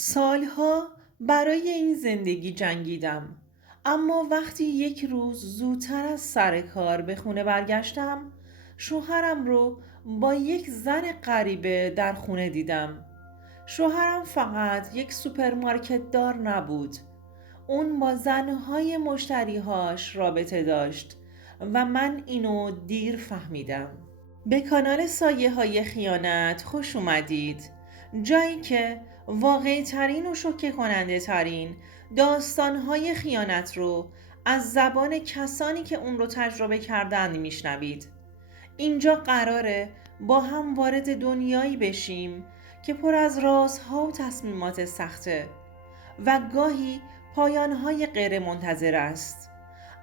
سالها برای این زندگی جنگیدم، اما وقتی یک روز زودتر از سر کار به خونه برگشتم، شوهرم رو با یک زن غریبه در خونه دیدم. شوهرم فقط یک سوپرمارکت دار نبود، اون با زنهای مشتریهاش رابطه داشت و من اینو دیر فهمیدم. به کانال سایه های خیانت خوش اومدید، جایی که واقعی ترین و شوکه کننده ترین داستان های خیانت رو از زبان کسانی که اون رو تجربه کردند میشنوید. اینجا قراره با هم وارد دنیایی بشیم که پر از رازها و تصمیمات سخته و گاهی پایانهای غیر منتظر است.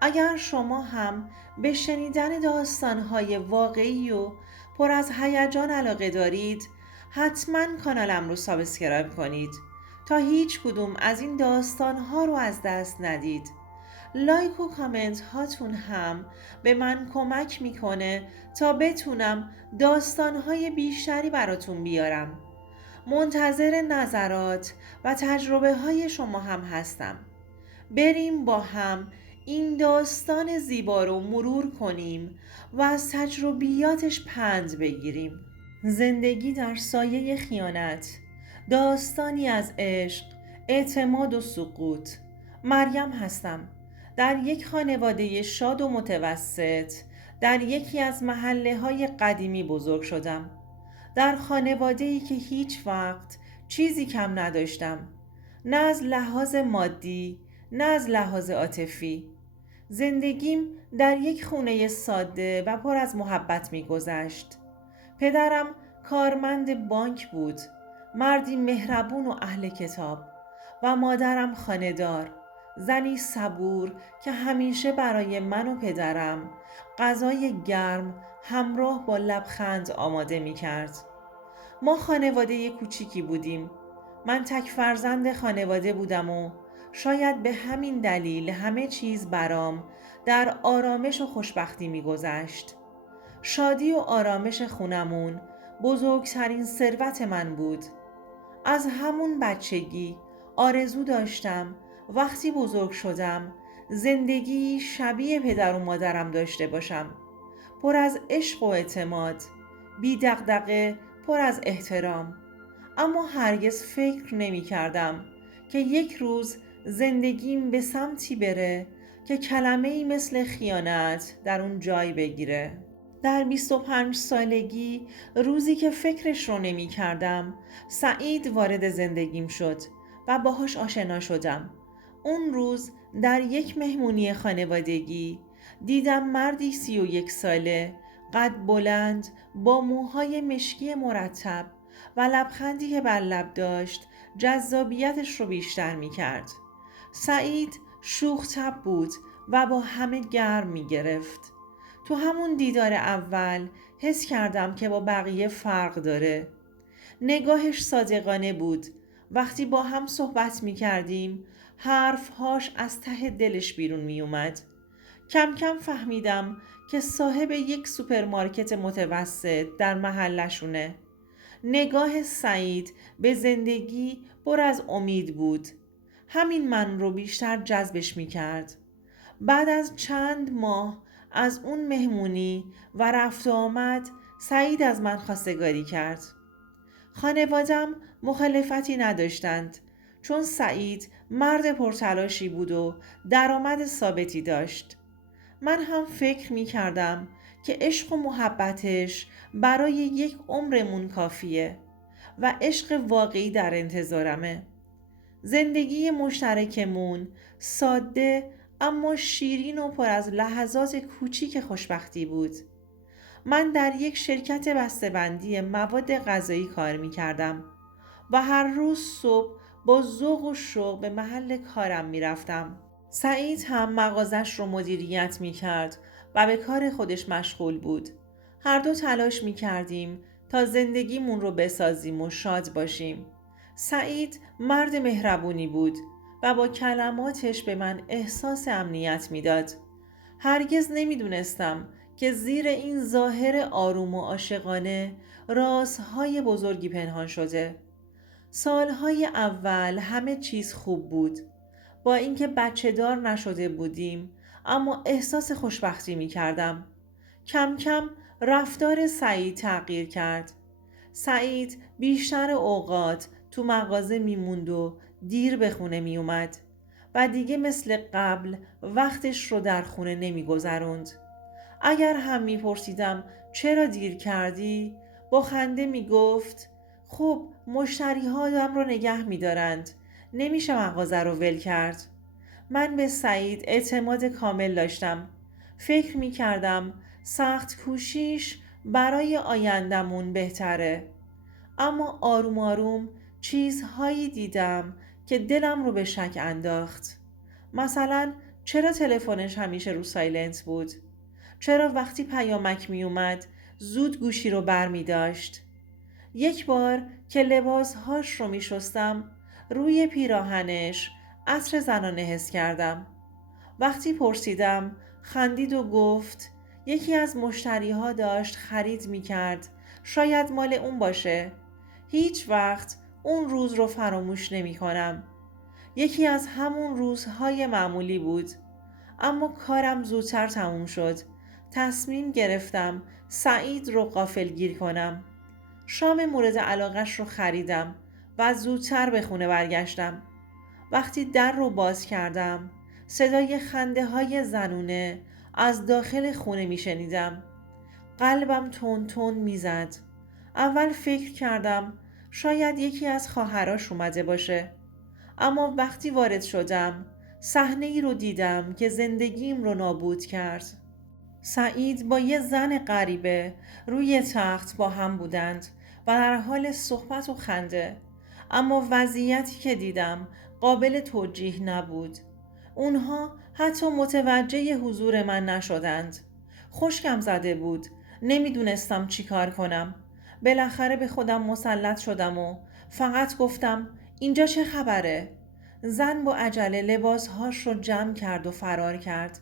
اگر شما هم به شنیدن داستانهای واقعی و پر از هیجان علاقه دارید، حتما کانالم رو سابسکرایب کنید تا هیچ کدوم از این داستانها رو از دست ندید. لایک و کامنت هاتون هم به من کمک میکنه تا بتونم داستانهای بیشتری براتون بیارم. منتظر نظرات و تجربه های شما هم هستم. بریم با هم این داستان زیبا رو مرور کنیم و از تجربیاتش پند بگیریم. زندگی در سایه خیانت، داستانی از عشق، اعتماد و سقوط. مریم هستم. در یک خانواده شاد و متوسط در یکی از محله های قدیمی بزرگ شدم. در خانواده‌ای که هیچ وقت چیزی کم نداشتم، نه از لحاظ مادی نه از لحاظ عاطفی. زندگیم در یک خونه ساده و پر از محبت می‌گذشت. پدرم کارمند بانک بود، مردی مهربون و اهل کتاب، و مادرم خانه‌دار، زنی صبور که همیشه برای من و پدرم غذای گرم همراه با لبخند آماده می‌کرد. ما خانواده کوچیکی بودیم. من تک فرزند خانواده بودم و شاید به همین دلیل همه چیز برام در آرامش و خوشبختی می‌گذشت. شادی و آرامش خونمون بزرگترین ثروت من بود. از همون بچگی آرزو داشتم وقتی بزرگ شدم زندگی شبیه پدر و مادرم داشته باشم، پر از عشق و اعتماد، بی دغدغه، پر از احترام. اما هرگز فکر نمی کردم که یک روز زندگیم به سمتی بره که کلمه‌ای مثل خیانت در اون جای بگیره. در 25 سالگی، روزی که فکرش رو نمی کردم، سعید وارد زندگیم شد و باهاش آشنا شدم. اون روز در یک مهمونی خانوادگی دیدم مردی 31 ساله، قد بلند، با موهای مشکی مرتب و لبخندی که بر لب داشت جذابیتش رو بیشتر می کرد. سعید شوخ طبع بود و با همه گرم می گرفت. تو همون دیدار اول حس کردم که با بقیه فرق داره. نگاهش صادقانه بود. وقتی با هم صحبت می کردیم حرفهاش از ته دلش بیرون می اومد. کم کم فهمیدم که صاحب یک سوپرمارکت متوسط در محلشونه. نگاه سعید به زندگی پر از امید بود. همین من رو بیشتر جذبش می کرد. بعد از چند ماه از اون مهمونی و رفت و آمد، سعید از من خواستگاری کرد. خانوادم مخالفتی نداشتند، چون سعید مرد پرتلاشی بود و درآمد ثابتی داشت. من هم فکر می کردم که عشق و محبتش برای یک عمرمون کافیه و عشق واقعی در انتظارمه. زندگی مشترکمون ساده اما شیرین و پر از لحظات کوچیک خوشبختی بود. من در یک شرکت بسته‌بندی مواد غذایی کار می کردم و هر روز صبح با ذوق و شوق به محل کارم می رفتم. سعید هم مغازش رو مدیریت می کرد و به کار خودش مشغول بود. هر دو تلاش می کردیم تا زندگیمون رو بسازیم و شاد باشیم. سعید مرد مهربونی بود و با کلماتش به من احساس امنیت میداد. هرگز نمیدونستم که زیر این ظاهر آروم و عاشقانه رازهای بزرگی پنهان شده. سالهای اول همه چیز خوب بود. با اینکه بچه دار نشده بودیم اما احساس خوشبختی می کردم. کم کم رفتار سعید تغییر کرد. سعید بیشتر اوقات تو مغازه میموند و دیر به خونه می اومد و دیگه مثل قبل وقتش رو در خونه نمی گذروند. اگر هم می پرسیدم چرا دیر کردی؟ با خنده می گفت خب مشتری ها آدم رو نگه می دارند. نمیشه مغازه رو ول کرد. من به سعید اعتماد کامل داشتم. فکر می کردم سخت کوشیش برای آیندمون بهتره. اما آروم آروم چیزهایی دیدم که دلم رو به شک انداخت. مثلا چرا تلفنش همیشه رو سایلنت بود؟ چرا وقتی پیامک می اومد زود گوشی رو بر می داشت؟ یک بار که لباسهاش رو می شستم روی پیراهنش عطر زنانه حس کردم. وقتی پرسیدم خندید و گفت یکی از مشتریها داشت خرید می کرد. شاید مال اون باشه. هیچ وقت اون روز رو فراموش نمی کنم. یکی از همون روزهای معمولی بود. اما کارم زودتر تموم شد. تصمیم گرفتم سعید رو غافلگیر کنم. شام مورد علاقش رو خریدم و زودتر به خونه برگشتم. وقتی در رو باز کردم صدای خنده های زنونه از داخل خونه می شنیدم. قلبم تون تون می زد. اول فکر کردم شاید یکی از خواهراش اومده باشه. اما وقتی وارد شدم صحنه ای رو دیدم که زندگیم رو نابود کرد. سعید با یه زن غریبه روی تخت با هم بودند و در حال صحبت و خنده. اما وضعیتی که دیدم قابل توجیه نبود. اونها حتی متوجه حضور من نشدند. خشکم زده بود. نمیدونستم چی کار کنم. بالاخره به خودم مسلط شدم و فقط گفتم اینجا چه خبره؟ زن با عجله لباسهاش رو جمع کرد و فرار کرد.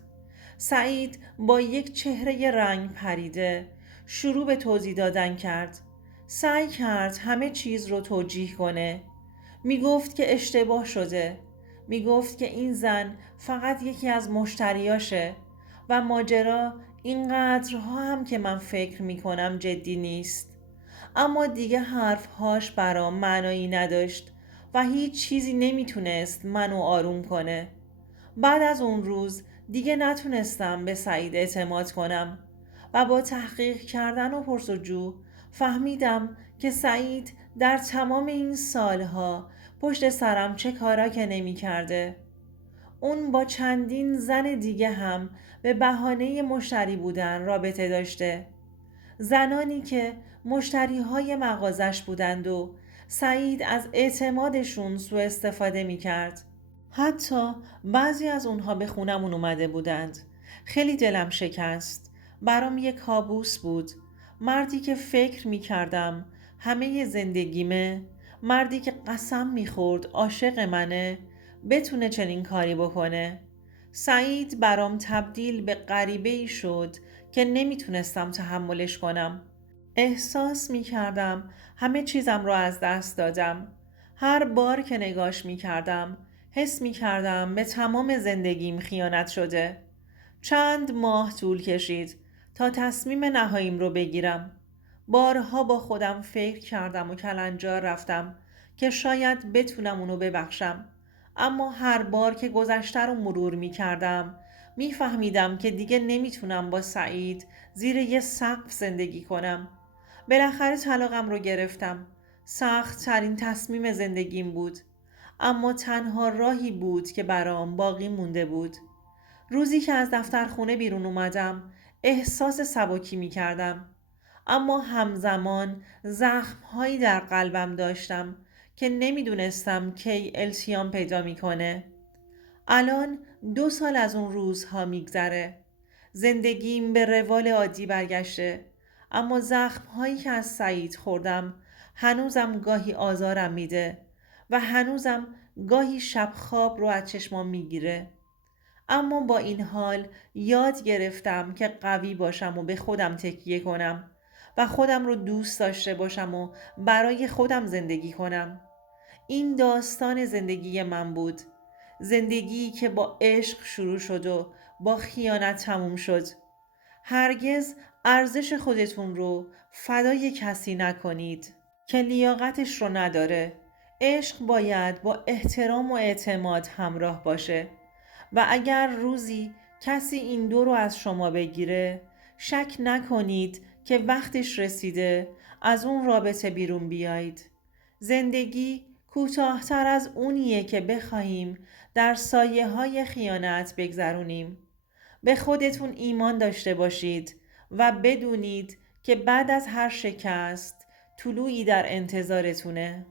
سعید با یک چهره رنگ پریده شروع به توضیح دادن کرد. سعی کرد همه چیز رو توجیه کنه. می گفت که اشتباه شده. می گفت که این زن فقط یکی از مشتریاشه و ماجرا اینقدرها هم که من فکر می کنم جدی نیست. اما دیگه حرفهاش برام معنایی نداشت و هیچ چیزی نمیتونست منو آروم کنه. بعد از اون روز دیگه نتونستم به سعید اعتماد کنم و با تحقیق کردن و پرسجو فهمیدم که سعید در تمام این سالها پشت سرم چه کارا که نمی کرده. اون با چندین زن دیگه هم به بهانه مشتری بودن رابطه داشته. زنانی که مشتری های مغازش بودند و سعید از اعتمادشون سوء استفاده می کرد. حتی بعضی از اونها به خونمون اومده بودند. خیلی دلم شکست. برام یک کابوس بود. مردی که فکر می کردم همه زندگیمه، مردی که قسم می خورد عاشق منه، بتونه چنین کاری بکنه. سعید برام تبدیل به غریبه‌ای شد که نمیتونستم تحملش کنم. احساس می کردم همه چیزم را از دست دادم. هر بار که نگاش می کردم حس می کردم به تمام زندگیم خیانت شده. چند ماه طول کشید تا تصمیم نهاییم رو بگیرم. بارها با خودم فکر کردم و کلنجار رفتم که شاید بتونم اونو ببخشم. اما هر بار که گذشته رو مرور می کردم می فهمیدم که دیگه نمیتونم با سعید زیر یه سقف زندگی کنم. بالاخره طلاقم رو گرفتم. سخت ترین تصمیم زندگیم بود. اما تنها راهی بود که برام باقی مونده بود. روزی که از دفتر خونه بیرون اومدم احساس سبکی می کردم. اما همزمان زخمهایی در قلبم داشتم که نمیدونستم کی التیام پیدا میکنه. الان 2 سال از اون روزها میگذره. زندگیم به روال عادی برگشته. اما زخمهایی که از سعید خوردم هنوزم گاهی آزارم میده و هنوزم گاهی شب خواب رو از چشمام میگیره. اما با این حال یاد گرفتم که قوی باشم و به خودم تکیه کنم و خودم رو دوست داشته باشم و برای خودم زندگی کنم. این داستان زندگی من بود. زندگی که با عشق شروع شد و با خیانت تموم شد. هرگز ارزش خودتون رو فدای کسی نکنید که لیاقتش رو نداره. عشق باید با احترام و اعتماد همراه باشه و اگر روزی کسی این دو رو از شما بگیره، شک نکنید که وقتش رسیده از اون رابطه بیرون بیایید. زندگی کوتاه‌تر از اونیه که بخواهیم در سایه های خیانت بگذرونیم. به خودتون ایمان داشته باشید و بدونید که بعد از هر شکست طلوعی در انتظارتونه.